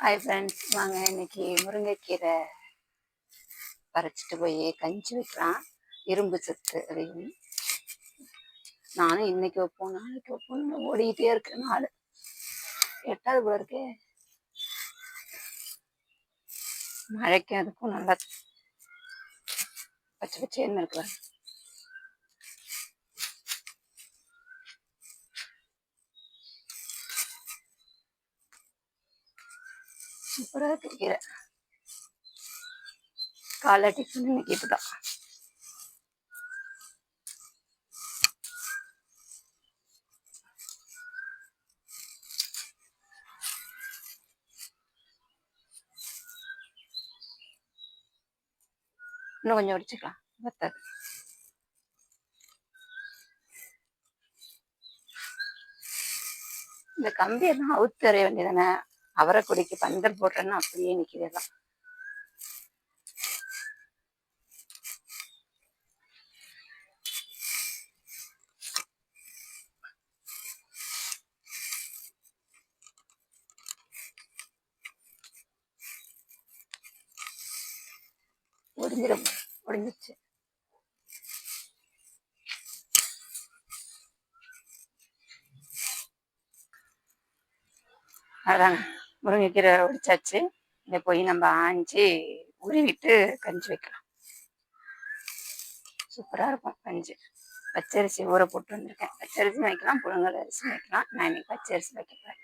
Hi friends வாங்க இன்னைக்கு முருங்கைக்கீரை பறிச்சிட்டு போய் கஞ்சி வைக்கலாம். இரும்பு சத்து அப்படின்னு நானும் இன்னைக்கு வைப்போம் நாளைக்கு வைப்போம்னு ஓடிக்கிட்டே இருக்கேன் நாள். எட்டாவது போல இருக்கே. மழைக்கும் அதுக்கும் நல்லா பச்சை பச்சைன்னு இருக்கு சூப்பராக இருக்கு கீரை. காலை டிஃபன் இன்னைக்கு இதுதான் இன்னும் கொஞ்சம் உடிச்சுக்கலாம் பத்தாது இந்த கம்பியெல்லாம் அவுத்து எறிய வேண்டியதானே அவரை கொடிக்கு பந்தல் போடுறேன்னா அப்படியே நிக்கிறதெல்லாம் ஒடிஞ்சிடும் ஒடிஞ்சிச்சு அதாங்க. முருங்கைக்கீரை ஒடிச்சாச்சு இதை போய் நம்ம ஆஞ்சி உருவிட்டு கஞ்சி வைக்கலாம். சூப்பராக இருக்கும் கஞ்சி. பச்சரிசி ஊற போட்டு வந்திருக்கேன். பச்சரிசி வைக்கலாம் புழுங்கல் அரிசி வைக்கலாம். நான் இன்னைக்கு பச்சரிசி வைக்க போறேன்.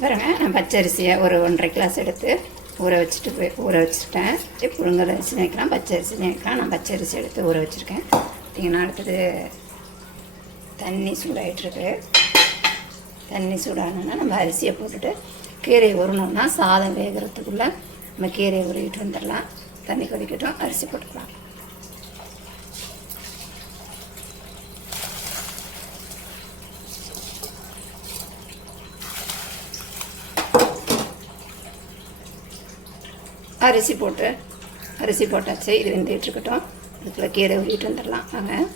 பாருங்க நான் பச்சரிசியை ஒரு ஒன்றரை கிளாஸ் எடுத்து ஊற வச்சுட்டு போய் ஊற வச்சுட்டேன். சரி, புழுங்கல் அரிசி வைக்கலாம் பச்சரிசி வைக்கலாம். நான் பச்சரிசி எடுத்து ஊற வச்சுருக்கேன். பார்த்தீங்கன்னா அடுத்தது தண்ணி சூடாயிட்டிருக்கு தண்ணி சூடானோன்னா நம்ம அரிசியை போட்டுட்டு கீரையை உருணுன்னா சாதம் வேகிறதுக்குள்ளே நம்ம கீரையை உருகிட்டு வந்துடலாம். தண்ணி கொதிக்கட்டும் அரிசி போட்டுக்கலாம். அரிசி போட்டு அரிசி போட்டாச்சு இது வெந்துகிட்டு இருக்கட்டும். இதுக்குள்ள கீரை உருகிட்டு வந்துடலாம். நாங்கள்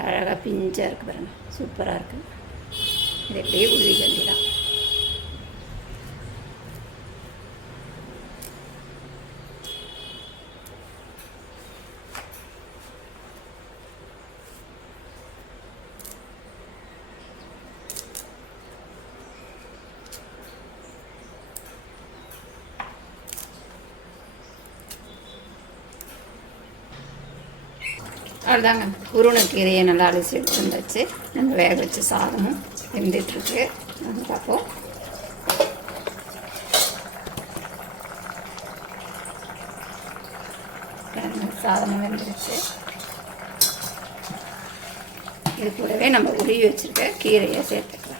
அழகாக பிஞ்சாக இருக்குது பாருங்கள் சூப்பராக இருக்குது இது எப்படியே உருவி தான் அவ்வளோதாங்க. உருளைக்கீரையை நல்லா அலசி எடுத்து வந்தாச்சு நம்ம வேக வச்ச சாதமும் வெந்துட்டுருக்கு. நம்ம பார்ப்போம். சாதமும் வெந்துருச்சு. இது கூடவே நம்ம உருவி வச்சுருக்க கீரையை சேர்த்துக்கலாம்.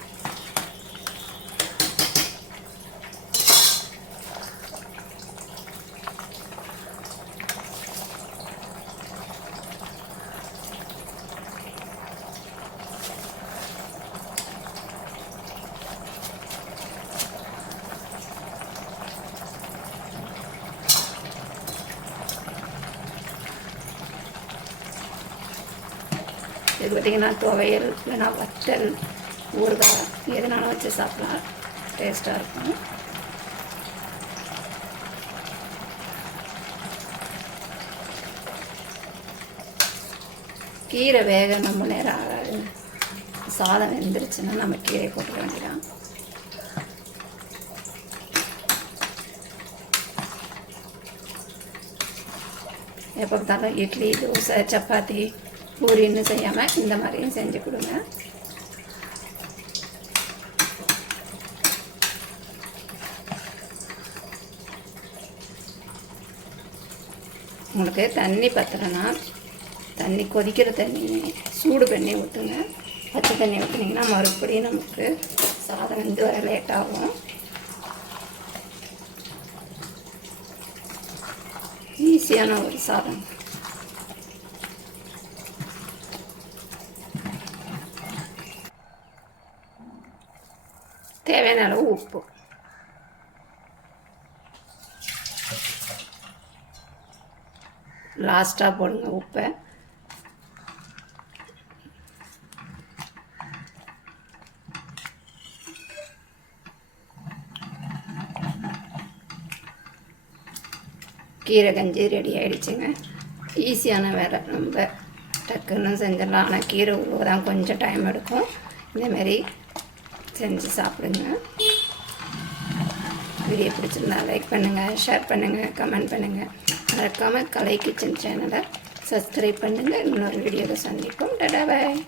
இது பார்த்திங்கன்னா துவையல் இல்லைன்னா வத்தல் ஊறுகாய் எதுனாலும் வச்சு சாப்பிடலாம். டேஸ்ட்டாக இருக்கும். கீரை வேக நம்ம நேரம் ஆகாது. சாதம் வெந்துருச்சுன்னா நம்ம கீரை போட்டுக்க வேண்டியதான் எப்போ பார்த்தாலும் இட்லி தோசை சப்பாத்தி பூரின்னு செய்யாமல் இந்த மாதிரியும் செஞ்சு கொடுங்க. உங்களுக்கு தண்ணி பத்தலைன்னா தண்ணி கொதிக்கிற தண்ணி சூடு பண்ணி ஊற்றுங்க பச்சை தண்ணி ஊற்றுனீங்கன்னா மறுபடியும் நமக்கு சாதம் வந்து வர லேட் ஆகும். ஈஸியான ஒரு சாதம். தேவையான அளவு உப்பு லாஸ்ட்டாக போடுங்க உப்பை கீரை கஞ்சி ரெடி ஆகிடுச்சுங்க ஈஸியான வேலை. ரொம்ப டக்குன்னு செஞ்சிடலாம். ஆனால் கீரை உருவ தான் கொஞ்சம் டைம் எடுக்கும். இந்தமாரி செஞ்சு சாப்பிடுங்க. வீடியோ பிடிச்சிருந்தா லைக் பண்ணுங்கள் ஷேர் பண்ணுங்கள் கமெண்ட் பண்ணுங்கள் மறக்காமல் கலை கிச்சன் சேனலை சப்ஸ்கிரைப் பண்ணுங்கள் இன்னொரு வீடியோவில் சந்திப்போம். டடா பாய்